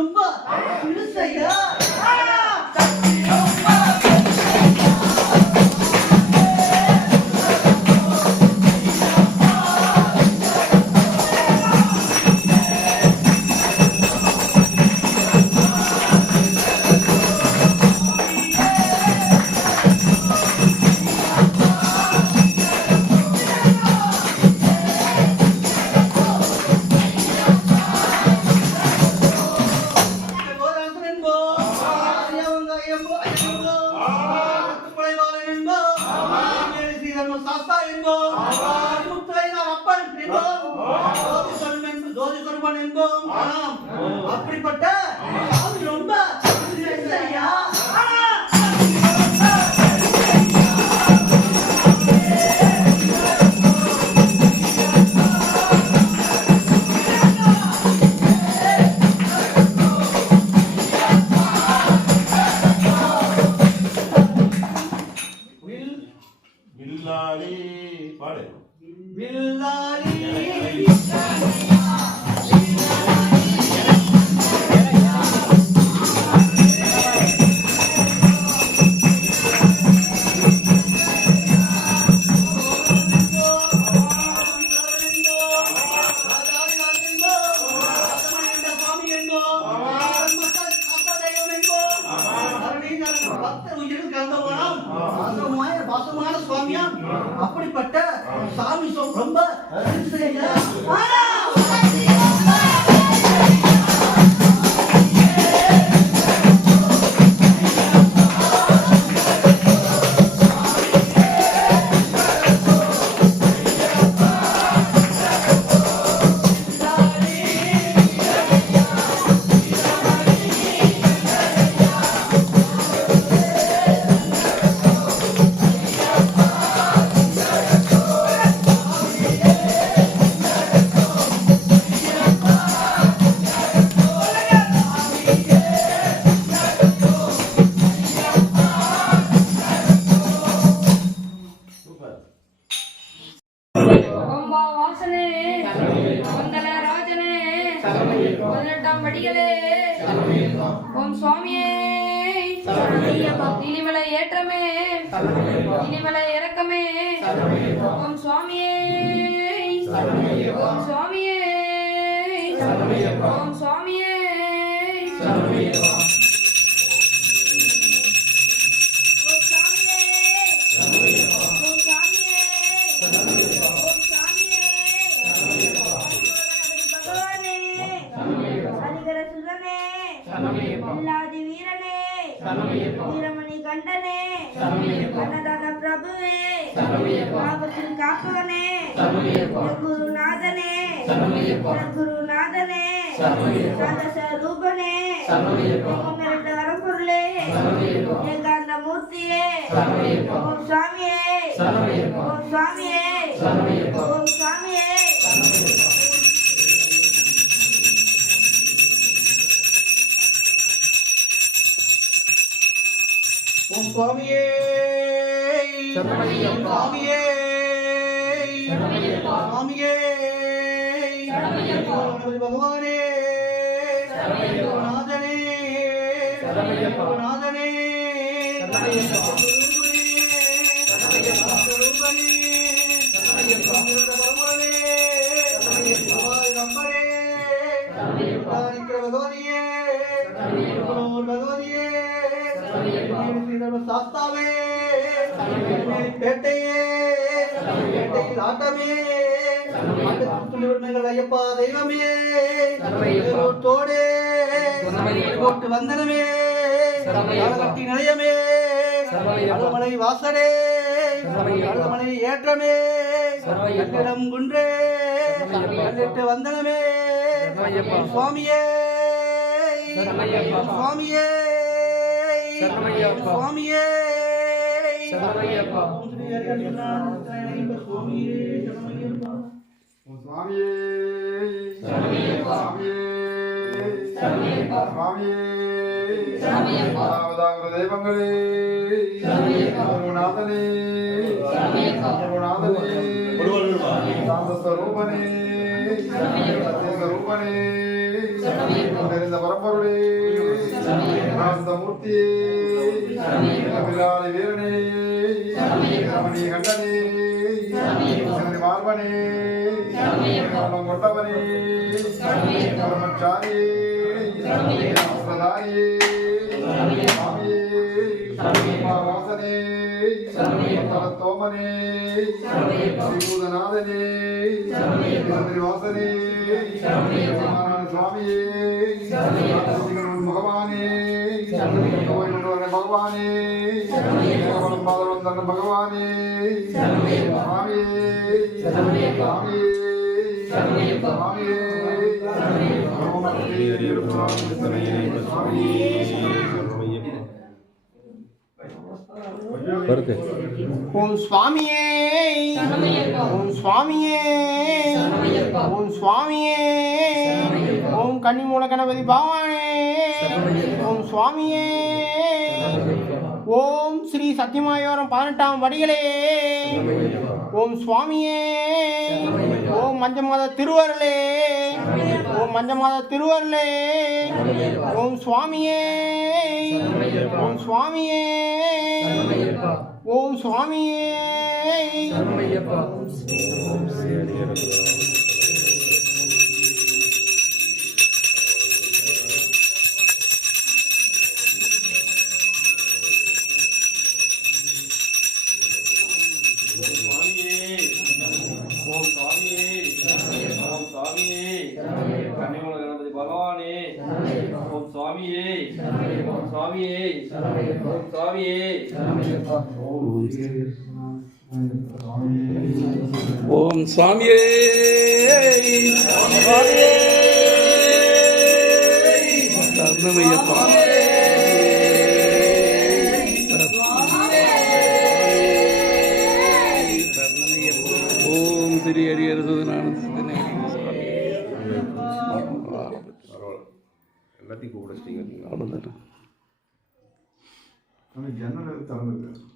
ரொம்ப ஸ்ரீதர்ம சாஸ்தா என்போ முத்துவைனார் அப்பன் என்போ ஜோதி சொர்மன் ஜோதி சொர்மன் என்போம். ஆம். அப்படிப்பட்ட ரொம்ப 四点 பதினெட்டாம் ஓம் சுவாமியே. இனிமலை ஏற்றமே. இனிமலை இறக்கமே. ஓம் சுவாமியே. ஓம் சுவாமியே. ஓம் சுவாமியே. கண்ணதான பிரபுவே ஆபத்தில் காப்பவனே குருநாதனே குருநாதனே ரூபனே இரண்டு வரப்பொருளே ஏகாந்த மூர்த்தியே ஓம் சுவாமியே ஓம் சுவாமியே ஓம் சுவாமியே ஓம் சுவாமியே சரணமையப்பா. சுவாமியே சுவாமியே கணபதி பகவானே. நாதனே சரணமையப்பா. நாதனே சரணமையப்பா. ரூபனே பரமனே ஆட்டமே ஆட்டத்தில் ஐயப்பா தெய்வமே. தோடே போட்டு வந்தனமே. காலகட்டி நிலையமே. அழுமலை வாசனே அழுமலை ஏற்றமே. கட்டிடம் குன்றே. கல்லிட்டு வந்தனமே. சுவாமியே. சுவாமியே. சுவாமியே. தெய்வங்களே குருநாதனே குருநாதனே சாந்த ஸ்வரூபனே சத்திய ஸ்வரூபனே நிறைந்த பரம்பொருளே மூர்த்தியே வீரனே கண்டனே சிவனி மார்பனே கொண்டவனே கர்மச்சாரியே பிரதானியே வாசனே தோமனே ஸ்ரீபூதநாதனே வாசனே சுவாமியே. பகவானே பகவானே பகவானே. சுவாமியே சுவாமியே ஓம் சுவாமியே. ஓம் சுவாமியே. ஓம் சுவாமியே. ஓம் கன்னிமூல கணபதி பகவானே. ஓம் சுவாமியே. ஓம் ஸ்ரீ சத்தியமாயோரம் பதினெட்டாம் வடிகளே. ஓம் சுவாமியே. ஓம் மஞ்ச மாத திருவருளே. ஓம் மஞ்ச மாத திருவருளே. ஓம் சுவாமியே. ஓம் சுவாமியே. ஓம் சுவாமியே சுவாமியே. சுவாமியே கன்னிமூல கணபதி பகவானே. ஓம் சுவாமியே ஓம் சுவாமியே ஓம் சுவாமியே ஓம் சுவாமியே சரணமையப்பா எல்லாத்தையும் கூப்பிடுச்சிட்டீங்க அவ்வளோதானே ஜன்னல் திறந்துருக்கு